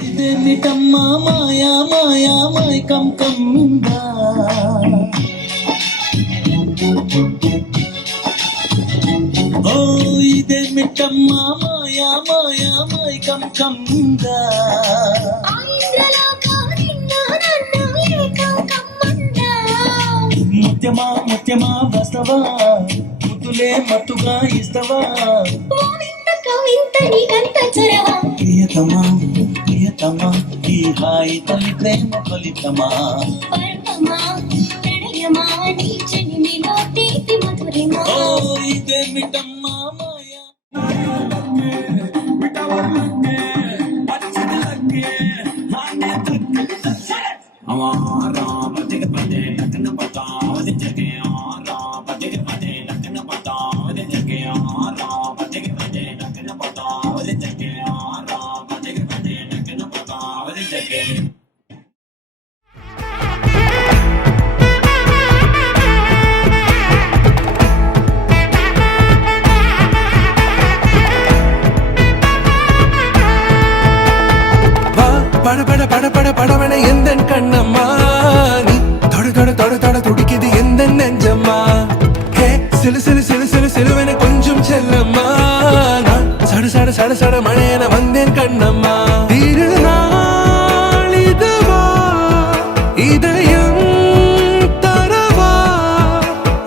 ఇదేమిటమ్మా మాయా మాయా మైకం కమ్మిందా ఓ ఇదేమిటమ్మా మాయా మాయా మైకం కమ్మిందా ముత్యమా ముత్యమా వస్తవా ముద్దులే మత్తుగా ఇస్తవా ప్రియతమా ప్రియతమా ఈ హాయి తల్లి ప్రేమ ఫలితమా ఓ ఇదేమిటమ్మా మాయా படபட எந்தன் கண்ணம்மா நீ தொட தொட தொட தொட துடிக்குது எந்த நெஞ்சம்மா ஹே சிலு சிலு சிலு சிலு சிலுவென கொஞ்சம் செல்லம்மா நான் சட சட சட சட மழையென வந்தேன் கண்ணம்மா திருநாள் இதுவா இதயம் தரவா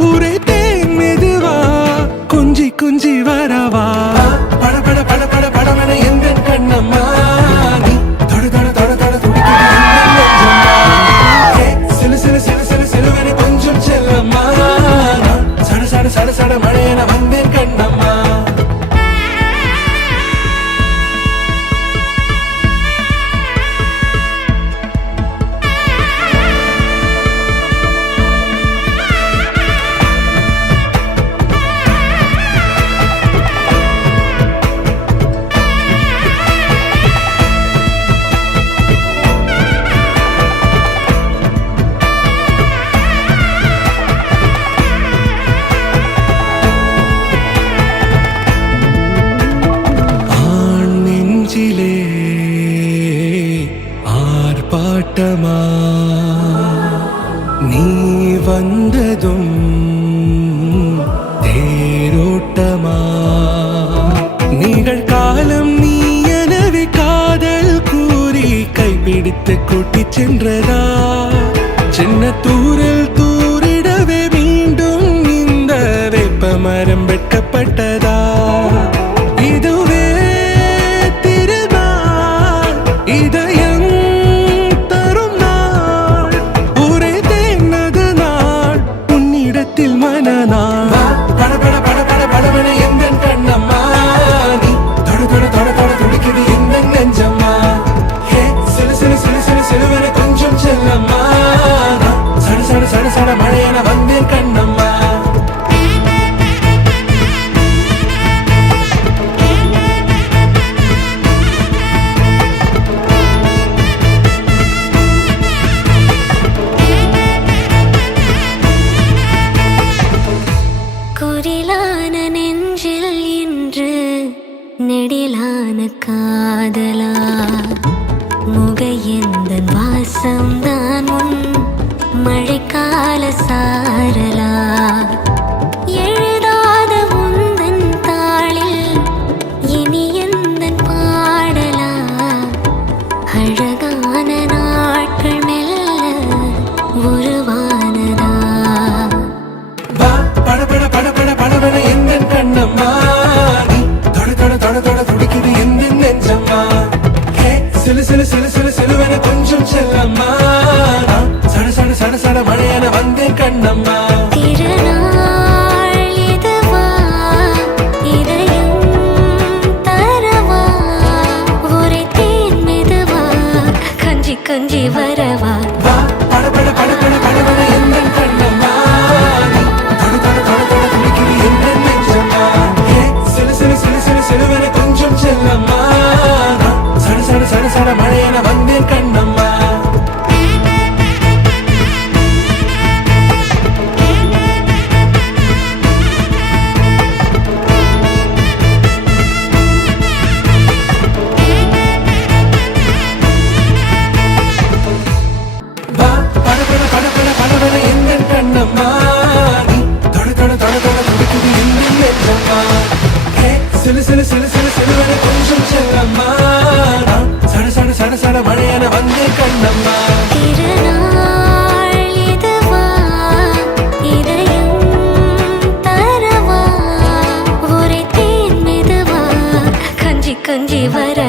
உரைத்தேன் மெதுவா குஞ்சி குஞ்சி வரவா படபட படபட படவென எந்தன் கண்ணம்மா சட சட மழையென வந்தேன் கண்ணம்மா ஆர்ப்பாட்டமா நீ வந்ததும் தேரோட்டமா நிகழ்காலம் நீ எனவே காதல் கூறி கைப்பிடித்து கூட்டிச் சென்றதா சின்ன தூரல் தூரிடவே மீண்டும் இந்த வேப்ப மரம் வெட்கப்பட்டதா இதுவே திருநாள் இதயம் தரும் நாள் உரைத்தேனது நாள் உன்னிடத்தில் மனநாள் படபட படபட படவென எந்தன் கண்ணம்மா நீ தொட தொட தொட தொட துடிக்குது எந்த நெஞ்சம்மா ஹே சிலு சிலு சிலு சிலு சிலுவென கொஞ்சம் செல்லம்மா சட சட சட சட மழையென வந்தேன் கண்ணம்மா குரிலான நெஞ்சில் இன்று நெடிலான காதலா முகையெந்தன் வாசம்தான் உன் மழைக்கால சாரலா எழுதாத உந்தன் தாளில் இனி எந்தன் பாடலா அழகான நாட்கள் மெல்ல உருவானதா படபட படபட படவென எந்தன் கண்ணம்மா நீ தொட தொட தொட தொட துடிக்குது எந்த நெஞ்சம்மா ஹே சிலு சிலு சிலு சிலு சிலுவென கொஞ்சம் செல்லம்மா சட சட சட சட மழையென வந்தேன் கண்ணம்மா திருநாள் இதுவா இதயம் தரவா உரைத்தேன் மெதுவா கஞ்சி கஞ்சி வரவா படபட படபட படவென எந்தன் கண்ணம்மா நீ தொட தொட தொட தொட துடிக்குது எந்த நெஞ்சம்மா ஹே சிலு சிலு சிலு சிலு சிலுவென கொஞ்சம் செல்லம்மா சட சட சட சட மழையென வந்தேன் கண்ணம்மா கொஞ்சி வர